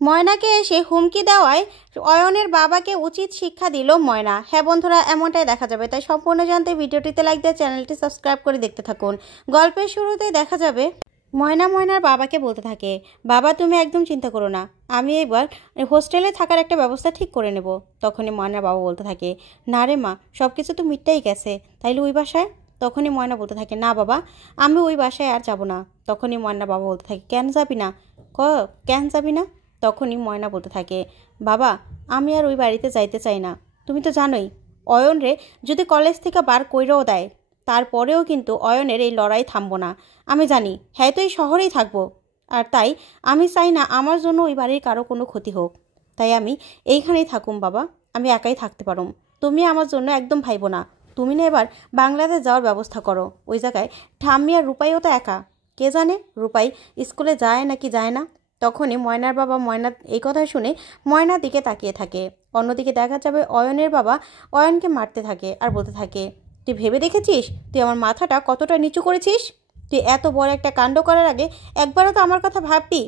ময়নাকে এসে হুমকি দেওয়ায় অয়নের বাবাকে উচিত শিক্ষা দিল ময়না। হ্যাঁ বন্ধুরা, এমনটাই দেখা যাবে। তাই সম্পূর্ণ জানতে ভিডিওটিতে লাইক দিয়ে চ্যানেলটি সাবস্ক্রাইব করে দেখতে থাকুন। গল্পের শুরুতেই দেখা যাবে ময়না ময়নার বাবাকে বলতে থাকে, বাবা তুমি একদম চিন্তা করো না, আমি এবার হোস্টেলে থাকার একটা ব্যবস্থা ঠিক করে নেব। তখনই ময়নার বাবা বলতে থাকে, না রে মা, সব কিছু তো মিটতেই গেছে, তাইলে ওই বাসায়। তখনই ময়না বলতে থাকে, না বাবা, আমি ওই বাসায় আর যাব না। তখনই ময়নার বাবা বলতে থাকে, কেন যাবি না? কেন যাবি না? তখনই ময়না বলতে থাকে, বাবা আমি আর ওই বাড়িতে যাইতে চাই না। তুমি তো জানোই অয়ন রে যদি কলেজ থেকে বার কইরেও দেয়, তারপরেও কিন্তু অয়নের এই লড়াই থামবো না। আমি জানি হ্যাঁ তো এই শহরেই থাকবো, আর তাই আমি চাই না আমার জন্য ওই বাড়ির কারো কোনো ক্ষতি হোক। তাই আমি এইখানেই থাকুম বাবা, আমি একাই থাকতে পারুম। তুমি আমার জন্য একদম ভাইবো না। তুমি না এবার বাংলাদেশ যাওয়ার ব্যবস্থা করো। ওই জায়গায় ঠাম্মি আর রূপাইও তো একা, কে জানে রূপাই স্কুলে যায় নাকি যায় না। তখনই ময়নার বাবা ময়না এই কথা শুনে ময়নার দিকে তাকিয়ে থাকে। অন্যদিকে দেখা যাবে অয়নের বাবা অয়নকে মারতে থাকে আর বলতে থাকে, তুই ভেবে দেখেছিস তুই আমার মাথাটা কতটা নিচু করেছিস? তুই এত বড় একটা কাণ্ড করার আগে একবারও তো আমার কথা ভাববি।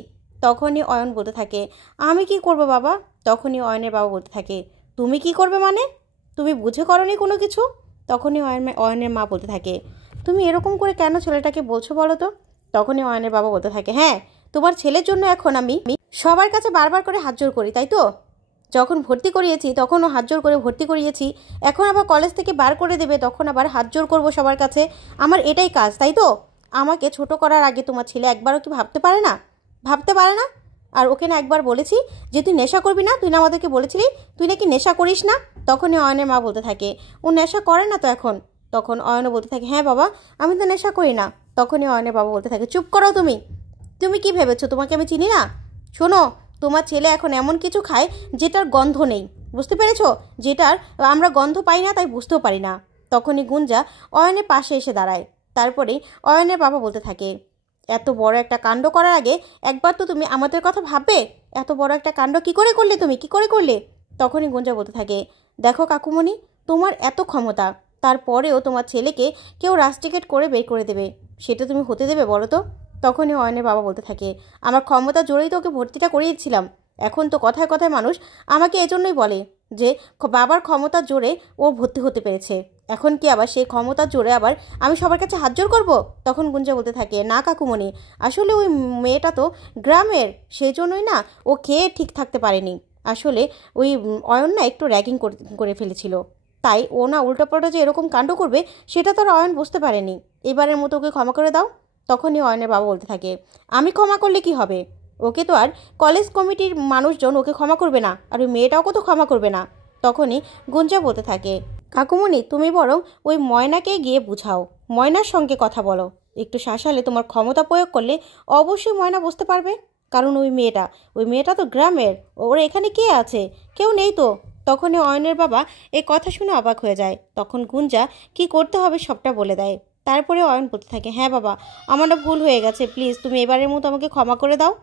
তখনই অয়ন বলতে থাকে, আমি কি করব বাবা? তখনই অয়নের বাবা বলতে থাকে, তুমি কি করবে মানে? তুমি বুঝে করনি কোনো কিছু? তখনই অয়নের মা বলতে থাকে, তুমি এরকম করে কেন ছেলেটাকে বলছো বলো তো? তখনই অয়নের বাবা বলতে থাকে, হ্যাঁ তোমার ছেলের জন্য এখন আমি সবার কাছে বারবার করে হাত জোড় করি, তাই তো? যখন ভর্তি করিয়েছি তখনও হাত জোড় করে ভর্তি করিয়েছি, এখন আবার কলেজ থেকে বার করে দেবে তখন আবার হাত জোড় করবো সবার কাছে। আমার এটাই কাজ, তাই তো? আমাকে ছোট করার আগে তোমার ছেলে একবারও কি ভাবতে পারে না? ভাবতে পারে না? আর ওকে না একবার বলেছি যে তুই নেশা করবি না, তুই না আমাদেরকে বলেছিলি তুই নাকি নেশা করিস না। তখনই অয়নের মা বলতে থাকে, ও নেশা করে না তো এখন? তখন অয়নও বলতে থাকে, হ্যাঁ বাবা আমি তো নেশা করি না। তখনই অয়নের বাবা বলতে থাকে, চুপ করো তুমি। তুমি কি ভেবেছো তোমাকে আমি চিনি না? শোনো, তোমার ছেলে এখন এমন কিছু খায় যেটার গন্ধ নেই, বুঝতে পেরেছো? যেটার আমরা গন্ধ পাই না, তাই বুঝতেও পারি না। তখনই গুঞ্জা অয়নের পাশে এসে দাঁড়ায়। তারপরে অয়নের বাবা বলতে থাকে, এত বড় একটা কাণ্ড করার আগে একবার তো তুমি আমাদের কথা ভাববে। এত বড় একটা কাণ্ড কি করে করলে, তুমি কি করে করলে? তখনই গুঞ্জা বলতে থাকে, দেখো কাকুমণি, তোমার এত ক্ষমতা, তারপরেও তোমার ছেলেকে কেউ রাস্টিকেট করে বের করে দেবে, সেটা তুমি হতে দেবে বলো তো? তখনই অয়নের বাবা বলতে থাকে, আমার ক্ষমতা জোরেই তো ওকে ভর্তিটা করিয়েছিলাম। এখন তো কথায় কথায় মানুষ আমাকে এজন্যই বলে যে বাবার ক্ষমতার জোরে ও ভর্তি হতে পেরেছে। এখন কি আবার সেই ক্ষমতার জোরে আবার আমি সবার কাছে হাত জোড় করবো? তখন গুঞ্জা বলতে থাকে, না কাকুমণি, আসলে ওই মেয়েটা তো গ্রামের, সেই জন্যই না ও খেয়ে ঠিক থাকতে পারেনি। আসলে ওই অয়ন না একটু র্যাগিং করে ফেলেছিল, তাই ও না উল্টোপাল্টা যে এরকম কাণ্ড করবে সেটা তো আর অয়ন বুঝতে পারেনি। এবারের মতো ওকে ক্ষমা করে দাও। তখনই অয়নের বাবা বলতে থাকে, আমি ক্ষমা করলে কি হবে? ওকে তো আর কলেজ কমিটির মানুষজন ওকে ক্ষমা করবে না, আর ওই মেয়েটাও তো ক্ষমা করবে না। তখনই গুঞ্জা বলতে থাকে, কাকুমণি তুমি বরং ওই ময়নাকে গিয়ে বুঝাও, ময়নার সঙ্গে কথা বলো। একটু শাসালে তোমার ক্ষমতা প্রয়োগ করলে অবশ্যই ময়না বুঝতে পারবে। কারণ ওই মেয়েটা তো গ্রামের, ওর এখানে কে আছে? কেউ নেই তো। তখনই অয়নের বাবা এই কথা শুনে অবাক হয়ে যায়। তখন গুঞ্জা কি করতে হবে সবটা বলে দেয়। তারপরে অয়ন বলতে থাকে, হ্যাঁ বাবা আমারও ভুল হয়ে গেছে, প্লিজ তুমি এবারের মতো আমাকে ক্ষমা করে দাও।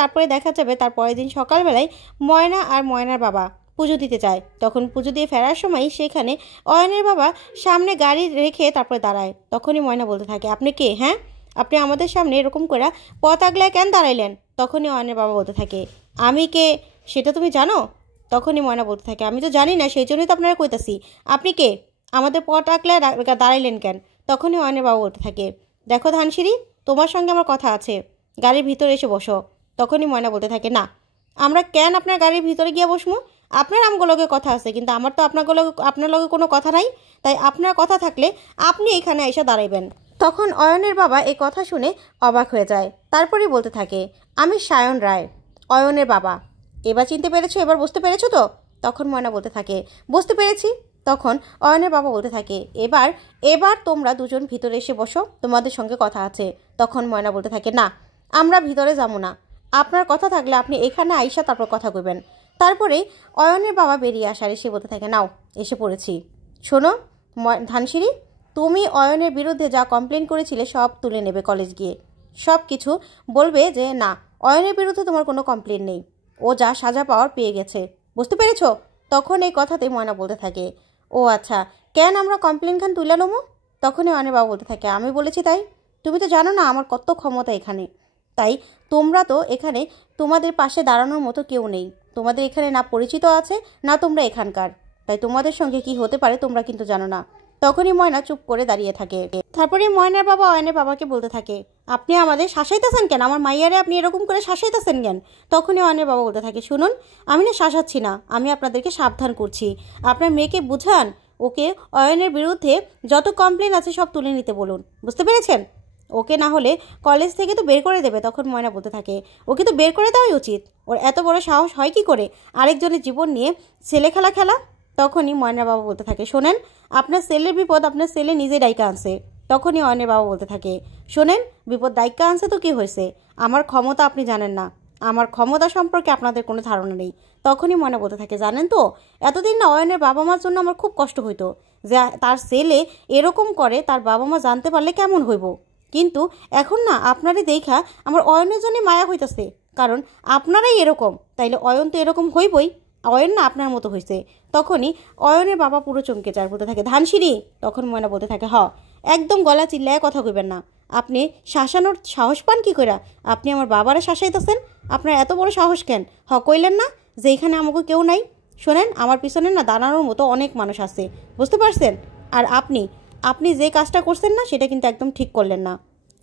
তারপরে দেখা যাবে তার পরের দিন সকালবেলায় ময়না আর ময়নার বাবা পুজো দিতে যায়। তখন পুজো দিয়ে ফেরার সময় সেখানে অয়নের বাবা সামনে গাড়ি রেখে তারপরে দাঁড়ায়। তখনই ময়না বলতে থাকে, আপনি কে? হ্যাঁ, আপনি আমাদের সামনে এরকম করে পথ আগলায় কেন দাঁড়াইলেন? তখনই অয়নের বাবা বলতে থাকে, আমি কে সেটা তুমি জানো? তখনই ময়না বলতে থাকে, আমি তো জানি না, সেই জন্যই তো আপনারা কইতাছি, আপনি কে? আমাদের পথ আগলায় দাঁড়াইলেন কেন? তখনই অয়নের বাবা বলতে থাকে, দেখো ধানসিঁড়ি, তোমার সঙ্গে আমার কথা আছে, গাড়ির ভিতরে এসে বসো। তখনই ময়না বলতে থাকে, না আমরা কেন আপনার গাড়ির ভিতরে গিয়ে বসবো? আপনার আমগুলোকে কথা আছে, কিন্তু আমার তো আপনার লগে কোনো কথা নাই, তাই আপনার কথা থাকলে আপনি এখানে এসে দাঁড়াইবেন। তখন অয়নের বাবা এই কথা শুনে অবাক হয়ে যায়। তারপরেই বলতে থাকে, আমি সায়ন রায়, অয়নের বাবা। এবার চিনতে পেরেছো? এবার বুঝতে পেরেছো তো? তখন ময়না বলতে থাকে, বুঝতে পেরেছি। তখন অয়নের বাবা বলতে থাকে, এবার এবার তোমরা দুজন ভিতরে এসে বসো, তোমাদের সঙ্গে কথা আছে। তখন ময়না বলতে থাকে, না আমরা ভিতরে যাবো না, আপনার কথা থাকলে আপনি এখানে আইসা তারপর কথা কইবেন। তারপরে অয়নের বাবা বেরিয়ে আসার এসে বলতে থাকে, নাও এসে পড়েছি। শোনো ধানসিঁড়ি, তুমি অয়নের বিরুদ্ধে যা কমপ্লেন করেছিলে সব তুলে নেবে কলেজ গিয়ে, সব কিছু বলবে যে না অয়নের বিরুদ্ধে তোমার কোনো কমপ্লেন নেই, ও যা সাজা পাওয়ার পেয়ে গেছে, বুঝতে পেরেছো? তখন এই কথাতে ময়না বলতে থাকে, ও আচ্ছা, কেন আমরা কমপ্লেন খান তুলে নেবো? তখনই অয়নের বাবা বলতে থাকে, আমি বলেছি তাই? তুমি তো জানো না আমার কত ক্ষমতা এখানে। তাই তোমরা তো এখানে তোমাদের পাশে দাঁড়ানোর মতো কেউ নেই। তোমাদের এখানে না পরিচিত আছে, না তোমরা এখানকার। তাই তোমাদের সঙ্গে কি হতে পারে তোমরা কিন্তু জানো না। তখনই ময়না চুপ করে দাঁড়িয়ে থাকে। তারপরে ময়নার বাবা অয়নের বাবাকে বলতে থাকে, আপনি আমাদের শাসাইতেছেন কেন? আমার মাইয়ারে আপনি এরকম করে শাসাইতেছেন কেন? তখনই অয়নের বাবা বলতে থাকে, শুনুন, আমি না শাসাচ্ছি না, আমি আপনাদেরকে সাবধান করছি। আপনার মেয়েকে বুঝান, ওকে অয়নের বিরুদ্ধে যত কমপ্লেন আছে সব তুলে নিতে বলুন, বুঝতে পেরেছেন? ওকে না হলে কলেজ থেকে তো বের করে দেবে। তখন ময়না বলতে থাকে, ওকে তো বের করে দেওয়াই উচিত। ওর এত বড় সাহস হয় কি করে আরেকজনের জীবন নিয়ে ছেলে খেলা খেলা? তখনই ময়নার বাবা বলতে থাকে, শোনেন, আপনার ছেলের বিপদ আপনার ছেলে নিজে ডাইকা আনছে। তখনই অয়নের বাবা বলতে থাকে, শোনেন, বিপদ ডাইকা আনছে তো কি হয়েছে? আমার ক্ষমতা আপনি জানেন না, আমার ক্ষমতা সম্পর্কে আপনাদের কোনো ধারণা নেই। তখনই ময়না বলতে থাকে, জানেন তো, এতদিন না অয়নের বাবা মার জন্য আমার খুব কষ্ট হইতো যে তার ছেলে এরকম করে, তার বাবা মা জানতে পারলে কেমন হইব। কিন্তু এখন না আপনারই দেখা আমার অয়নের জন্য মায়া হইতেছে, কারণ আপনারাই এরকম, তাইলে অয়ন তো এরকম হইবই। অয়ন না আপনার মতো হয়েছে। তখনই অয়নের বাবা পুরো চমকে যায়, বলতে থাকে, ধানসিঁড়ি। তখন ময়না বলতে থাকে, একদম গলা চিল্লায় কথা কইবেন না। আপনি শাসানোর সাহস পান কি করে? আপনি আমার বাবারা শাসাইতেছেন? আপনার এত বড় সাহস কেন? কইলেন না যে এখানে আমাকে কেউ নাই? শোনেন, আমার পিছনে না দাঁড়ানোর মতো অনেক মানুষ আছে, বুঝতে পারছেন? আর আপনি যে কাজটা করছেন না, সেটা কিন্তু একদম ঠিক করলেন না।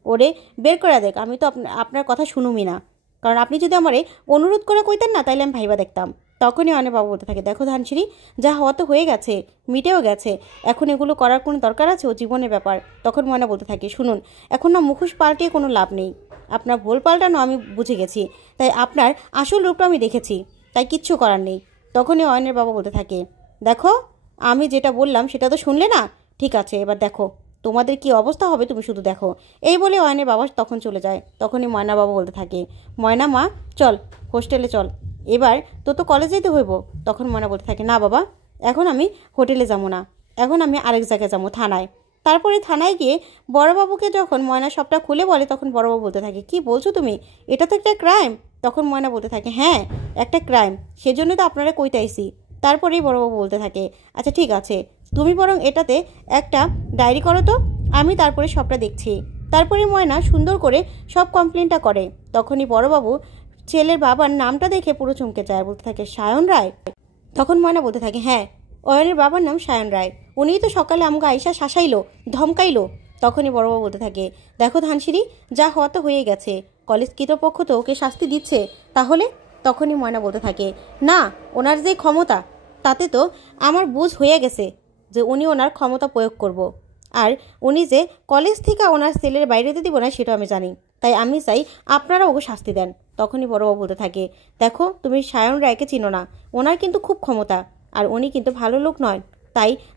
ওরে বের করে দেখ, আমি তো আপনার কথা শুনুমি না। কারণ আপনি যদি আমারে অনুরোধ করে কইতেন না, তাইলে আমি ভাইবা দেখতাম। তখনই অনেক বাবু বলতে থাকে, দেখো ধানসিঁড়ি, যা হওয়া তো হয়ে গেছে, মিটেও গেছে, এখন এগুলো করার কোনো দরকার আছে? ও জীবনের ব্যাপার। তখন ময়না বলতে থাকে, শুনুন, এখন না মুখোশ পাল্টিয়ে কোনো লাভ নেই। আপনার ভুল পাল্টানো আমি বুঝে গেছি, তাই আপনার আসল রূপটা আমি দেখেছি, তাই কিচ্ছু করার নেই। তখনই অয়নের বাবা বলতে থাকে, দেখো, আমি যেটা বললাম সেটা তো শুনলে না, ঠিক আছে, এবার দেখো তোমাদের কি অবস্থা হবে, তুমি শুধু দেখো। এই বলে অয়নের বাবা তখন চলে যায়। তখনই ময়না বাবা বলতে থাকে, ময়না মা, চল হোস্টেলে চল, এবার তো কলেজে যেতে হইব। তখন ময়না বলতে থাকে, না বাবা, এখন আমি হোটেলে যাবো না, এখন আমি আরেক জায়গায় যাবো, থানায়। তারপরে থানায় গিয়ে বড়বাবুকে যখন ময়না সবটা খুলে বলে, তখন বড়বাবু বলতে থাকে, কি বলছো তুমি? এটা তো একটা ক্রাইম। তখন ময়না বলতে থাকে, হ্যাঁ, একটা ক্রাইম, সেজন্য তো আপনারা কইতে আইছি। তারপরেই বড়বাবু বলতে থাকে, আচ্ছা ঠিক আছে, তুমি বরং এটাতে একটা ডায়েরি করো তো, আমি তারপরে সবটা দেখছি। তারপরে ময়না সুন্দর করে সব কমপ্লেনটা করে। তখনই বড়বাবু ছেলের বাবার নামটা দেখে পুরো চমকে যায়, বলতে থাকে, সায়ন রায়। তখন ময়না বলতে থাকে, হ্যাঁ, অয়নের বাবার নাম সায়ন রায়, উনিই তো সকালে আমাকে আইসা শাসাইলো, ধমকাইলো। তখনই বড়বাবু বলতে থাকে, দেখো ধানসিঁড়ি, যা হওয়া তো হয়ে গেছে, কলেজ কর্তৃপক্ষ তো ওকে শাস্তি দিচ্ছে, তাহলে? তখনই ময়না বলতে থাকে, না, ওনার যে ক্ষমতা, তাতে তো আমার বুঝ হয়ে গেছে যে উনি ওনার ক্ষমতা প্রয়োগ করব। আর উনি যে কলেজ থেকে ওনার সেলের বাইরে দিতে দিব না, সেটা আমি জানি। তাই আমি চাই আপনারা ওকে শাস্তি দেন। তখনই বড়বাবু বলতে থাকে, দেখো, তুমি সায়ন রায়কে চিনো না, ওনার কিন্তু খুব ক্ষমতা, আর উনি কিন্তু ভালো লোক নয়।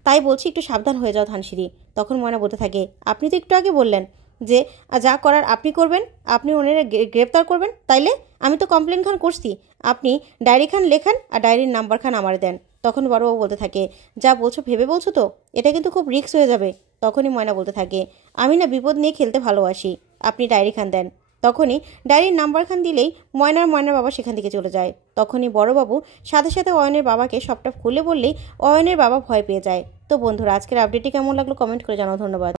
তাই বলছি, একটু সাবধান হয়ে যাও ধানসিঁড়ি। তখন ময়না বলতে থাকে, আপনি তো একটু আগে বললেন যে যা করার আপনি করবেন, আপনি ওনারা গ্রেপ্তার করবেন, তাইলে আমি তো কমপ্লেন খান করছি, আপনি ডায়েরি খান লেখান আর ডায়েরির নাম্বার খান আমার দেন। তখন বড়বাবু বলতে থাকে, যা বলছো ভেবে বলছো তো? এটা কিন্তু খুব রিস্ক হয়ে যাবে। তখনই ময়না বলতে থাকে, আমি না বিপদ নিয়ে খেলতে ভালোবাসি, আপনি ডায়েরি খান দেন। তখনই ডায়েরির নাম্বার খান দিলেই ময়নার বাবা সেখান থেকে চলে যায়। তখনই বড়বাবু সাথে সাথে অয়নের বাবাকে সবটা খুলে বললেই অয়নের বাবা ভয় পেয়ে যায়। তো বন্ধুরা, আজকের আপডেটটি কেমন লাগলো কমেন্ট করে জানাও। ধন্যবাদ।